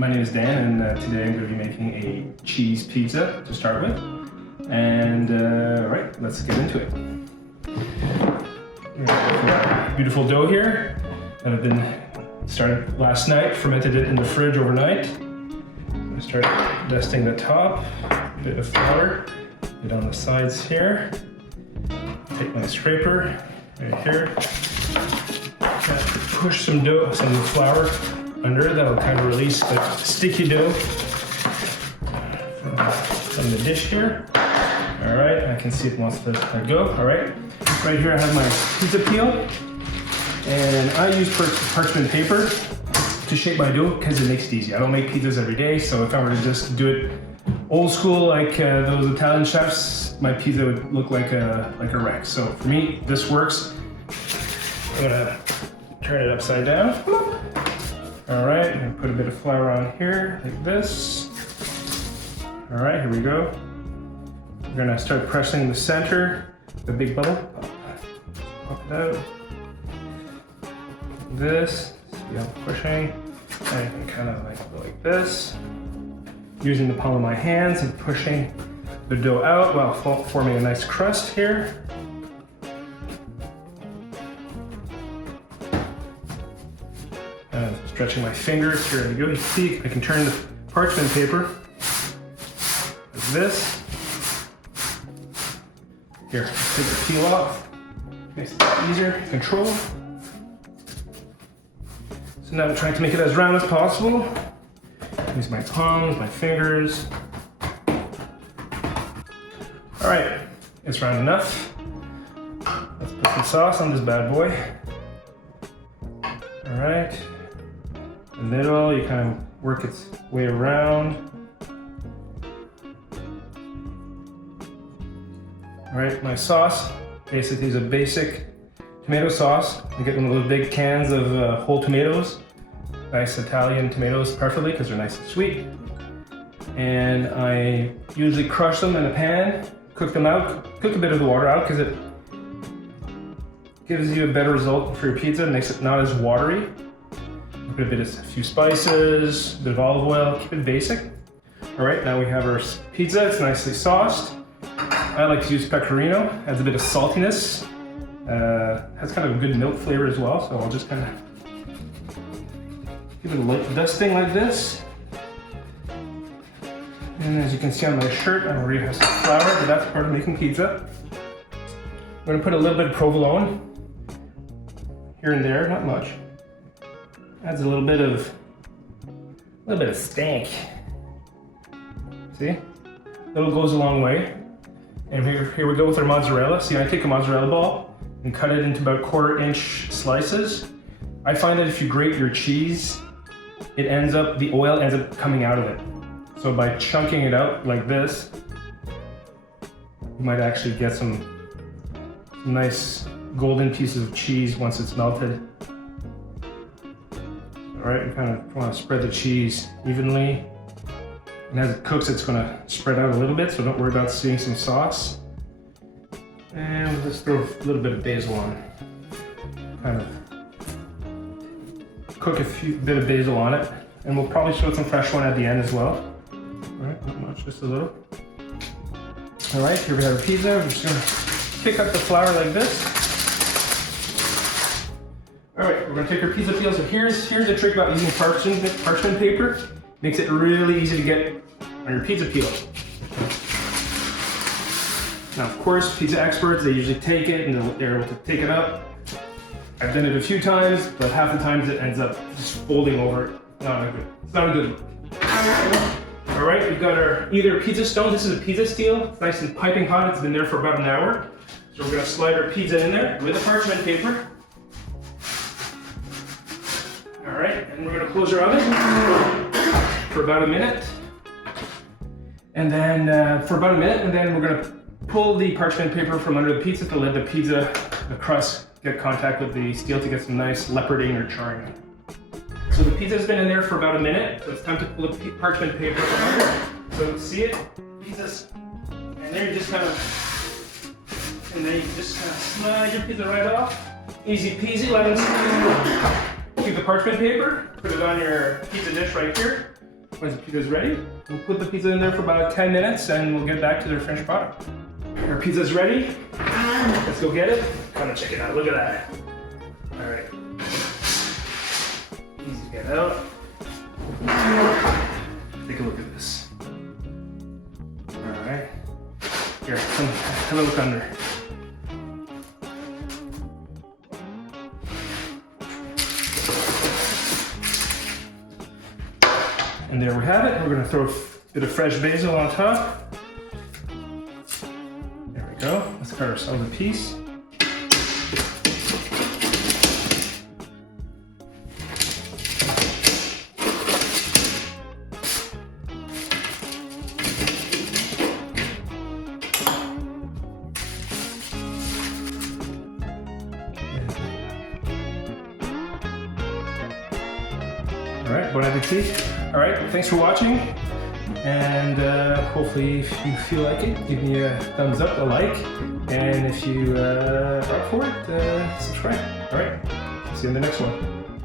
My name is Dan, and today I'm going to be making a cheese pizza to start with. And alright, let's get into it. Beautiful dough here that I've been started last night, fermented it in the fridge overnight. I start dusting the top, a bit of flour, get on the sides here. Take my scraper right here, push some dough, some flour under. That'll kind of release the sticky dough from the dish here. All right, I can see it wants to let go. All right, right here I have my pizza peel, and I use parchment paper to shape my dough because it makes it easy. I don't make pizzas every day, so if I were to just do it old school like those Italian chefs, my pizza would look like a wreck. So for me, this works. I'm gonna turn it upside down. All right, I'm gonna put a bit of flour on here like this. All right, here we go. We're gonna start pressing the center, the big bubble. Pop it out. This, see how I'm pushing. I can kind of go like this. Using the palm of my hands and pushing the dough out while forming a nice crust here. And stretching my fingers, here we go. You see, I can turn the parchment paper like this. Here, take the peel off. Makes it easier to control. So now I'm trying to make it as round as possible. Use my palms, my fingers. All right, it's round enough. Let's put some sauce on this bad boy. All right, the middle, you kind of work its way around. All right, my sauce basically is a basic tomato sauce. I get one of those big cans of whole tomatoes. Nice Italian tomatoes, preferably, because they're nice and sweet. And I usually crush them in a pan, cook them out, cook a bit of the water out, because it gives you a better result for your pizza, makes it not as watery. Put a few spices, a bit of olive oil, keep it basic. All right, now we have our pizza, it's nicely sauced. I like to use pecorino, adds a bit of saltiness. Has kind of a good milk flavor as well, so I'll just kind of give it a light dusting like this. And as you can see on my shirt, I already have some flour, but that's part of making pizza. I'm gonna put a little bit of provolone here and there, not much. Adds a little bit of stank. See? That goes a long way. And here we go with our mozzarella. See, I take a mozzarella ball and cut it into about 1/4-inch slices. I find that if you grate your cheese, the oil ends up coming out of it. So by chunking it out like this, you might actually get some nice golden pieces of cheese once it's melted. All right, you kind of want to spread the cheese evenly. And as it cooks, it's going to spread out a little bit, so don't worry about seeing some sauce. And we'll just throw a little bit of basil on. Kind of cook a bit of basil on it, and we'll probably throw some fresh one at the end as well. All right, not much, just a little. All right, here we have our pizza. We're just gonna pick up the flour like this. All right, we're gonna take our pizza peel. So here's the trick about using parchment paper. Makes it really easy to get on your pizza peel. Now, of course, pizza experts, they usually take it and they're able to take it up. I've done it a few times, but half the times it ends up just folding over. It's not a good look. All right, we've got our either pizza stone. This is a pizza steel. It's nice and piping hot. It's been there for about an hour. So we're gonna slide our pizza in there with the parchment paper. All right, and we're gonna close our oven for about a minute. And then we're gonna pull the parchment paper from under the pizza to let the crust get contact with the steel to get some nice leoparding or charring. So the pizza's been in there for about a minute, so it's time to pull the parchment paper from under. So see it, pizza's, and then you just kind of slide your pizza right off. Easy peasy, lemon squeeze. Keep the parchment paper, put it on your pizza dish right here. once the pizza is ready, we'll put the pizza in there for about 10 minutes and we'll get back to their finished product. Our pizza's ready. Let's go get it. Come and check it out. Look at that. All right. Easy to get out. Take a look at this. All right. Here, come have a look under. And there we have it. We're gonna throw a bit of fresh basil on top. There we go. Let's cut ourselves a piece. All right, bon appetit. All right, thanks for watching. And hopefully if you feel like it, give me a thumbs up, a like. And if you are up for it, subscribe. All right, see you in the next one.